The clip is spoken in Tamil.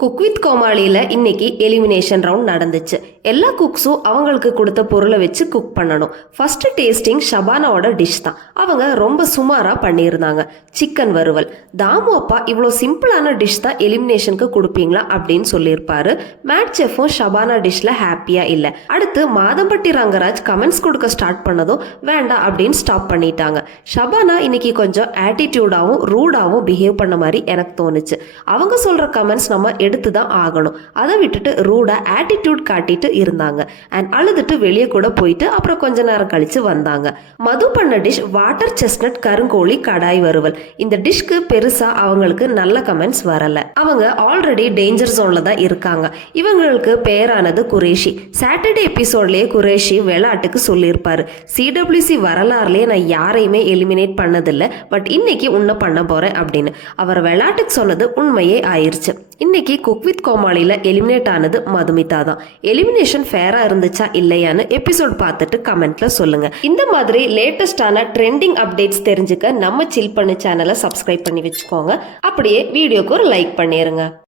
குக் வித் கோமாளியில் இன்னைக்கு எலிமினேஷன் ரவுண்ட் நடந்துச்சு. எல்லா குக்ஸும் அவங்களுக்கு கொடுத்த பொருளை வச்சு குக் பண்ணணும். ஃபர்ஸ்ட் டேஸ்டிங் ஷபானாவோட டிஷ் தான். அவங்க ரொம்ப சுமாராக பண்ணியிருந்தாங்க. சிக்கன் வறுவல். தாமு அப்பா இவ்வளோ சிம்பிளான டிஷ் தான் எலிமினேஷனுக்கு கொடுப்பீங்களா அப்படின்னு சொல்லியிருப்பாரு. மேட் செஃப்பும் ஷபானா டிஷ்ல ஹாப்பியாக இல்லை. அடுத்து மாதம்பட்டி ரங்கராஜ் கமெண்ட்ஸ் கொடுக்க ஸ்டார்ட் பண்ணதும் வேண்டாம் அப்படின்னு ஸ்டாப் பண்ணிட்டாங்க. ஷபானா இன்னைக்கு கொஞ்சம் ஆட்டிடியூடாகவும் ரூடாகவும் பிஹேவ் பண்ண மாதிரி எனக்கு தோணுச்சு. அவங்க சொல்கிற கமெண்ட்ஸ் நம்ம எடுத்து தான் ஆகணும். அதை விட்டுட்டு ரூடா ஆட்டிடியூட் காட்டிட்டு இருந்தாங்க. அண்ட் அழுதுட்டு வெளியே கூட போயிட்டு அப்புறம் கொஞ்ச நேரம் கழிச்சு வந்தாங்க. மது பண்ண டிஷ் வாட்டர் செஸ்னட் கருங்கோழி கடாய் வறுவல். இந்த டிஷ்க்கு பெருசா அவங்களுக்கு நல்ல கமெண்ட்ஸ் வரல. அவங்க ஆல்ரெடி டேஞ்சர் ஜோன்ல தான் இருக்காங்க. இவங்களுக்கு பேரானது குரேஷி. சாட்டர்டே எபிசோட்லயே குரேஷி விளையாட்டுக்கு சொல்லியிருப்பாரு, சிடபிள்யூசி வரலாறுலயே நான் யாரையுமே எலிமினேட் பண்ணதில்லை, பட் இன்னைக்கு உன்னை பண்ண போறேன் அப்படின்னு. அவர் விளையாட்டுக்கு சொன்னது உண்மையே ஆயிருச்சு. இன்னைக்கு குக் வித் கோமாளியில் எலிமினேட் ஆனது மதுமிதா தான். எலிமினேஷன் ஃபேரா இருந்துச்சா இல்லையான்னு எபிசோட் பார்த்துட்டு கமெண்ட்ல சொல்லுங்க. இந்த மாதிரி லேட்டஸ்டான ட்ரெண்டிங் அப்டேட்ஸ் தெரிஞ்சுக்க நம்ம சில் பண்ணு சேனலை சப்ஸ்கிரைப் பண்ணி வச்சுக்கோங்க. அப்படியே வீடியோக்கு ஒரு லைக் பண்ணிருங்க.